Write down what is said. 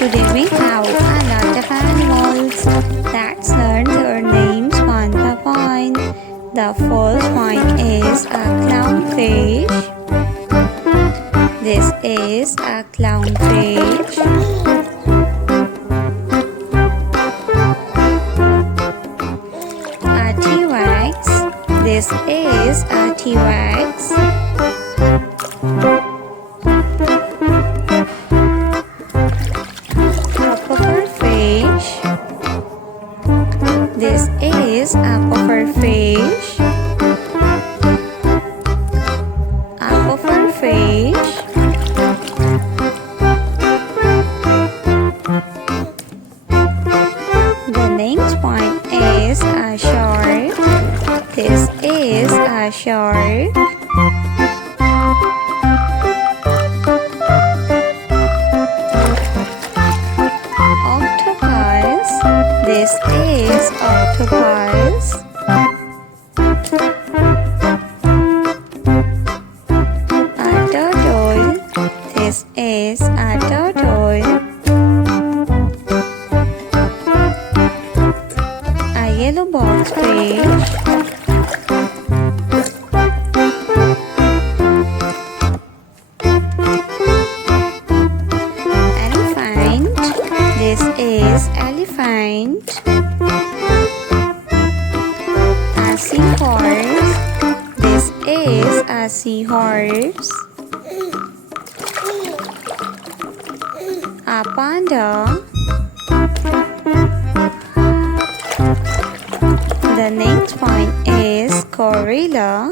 Today we have a lot of animals. Let's learn their names one by one. The first one is a clownfish. This is a clownfish. A T-Rex. This is a T-Rex. This is a pufferfish. A pufferfish. The next one is a shark. This is a shark. Octopus. This is octopus. A turtle. This is a turtle. A yellow box fish. Elephant. This is elephant. A seahorse. This is a seahorse. A panda. The next one is gorilla.